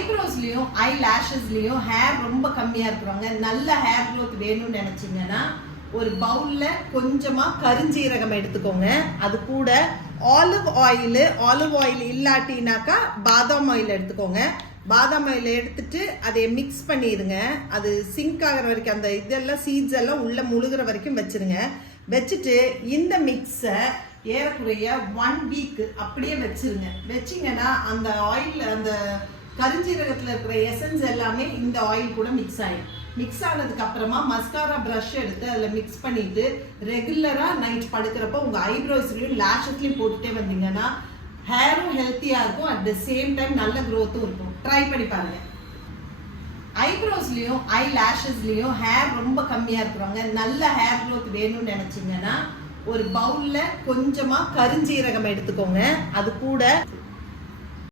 ஐப்ரோஸ்லயும் ஐ லேஷஸ்லயும் hair ரொம்ப கம்மியா இருக்கிறவங்க நல்ல ஹேர் க்ரோத் வேணும்னு நினைச்சீங்கன்னா ஒரு பவுல்ல கொஞ்சமா கருஞ்சீரகம் எடுத்துக்கோங்க. அது கூட ஆலிவ் ஆயில் இல்லாட்டினாக்கா பாதாம் ஆயில் எடுத்துக்கோங்க. பாதாம் ஆயில் எடுத்துட்டு அதை மிக்ஸ் பண்ணிடுங்க. அது சிங்க் ஆகிற வரைக்கும் அந்த இதெல்லாம் சீட்ஸ் எல்லாம் உள்ள முழுகிற வரைக்கும் வச்சிருங்க. வச்சுட்டு இந்த மிக்ஸை ஏறக்குறைய 1 வீக் அப்படியே வச்சிருங்க. வச்சிங்கன்னா அந்த ஆயில் அந்த கருஞ்சீரகத்தில் இருக்கிற எசன்ஸ் எல்லாமே இந்த ஆயில் கூட மிக்ஸ் ஆகிடும். மிக்ஸ் ஆனதுக்கு அப்புறமா மஸ்காரா ப்ரஷ் எடுத்து அதில் மிக்ஸ் பண்ணிட்டு ரெகுலராக நைட் படுக்கிறப்ப உங்கள் ஐப்ரோஸ்லையும் லேஷஸ்லையும் போட்டுட்டே வந்தீங்கன்னா ஹேரும் ஹெல்த்தியாக இருக்கும். அட் த சேம் டைம் நல்ல க்ரோத்தும் இருக்கும். ட்ரை பண்ணி பாருங்க. ஐப்ரோஸ்லயும் ஐ லேஷஸ்லயும் ஹேர் ரொம்ப கம்மியா இருக்கிறவங்க நல்ல ஹேர் க்ரோத் வேணும்னு நினைச்சீங்கன்னா ஒரு பவுல்ல கொஞ்சமா கருஞ்சீரகம் எடுத்துக்கோங்க. அது கூட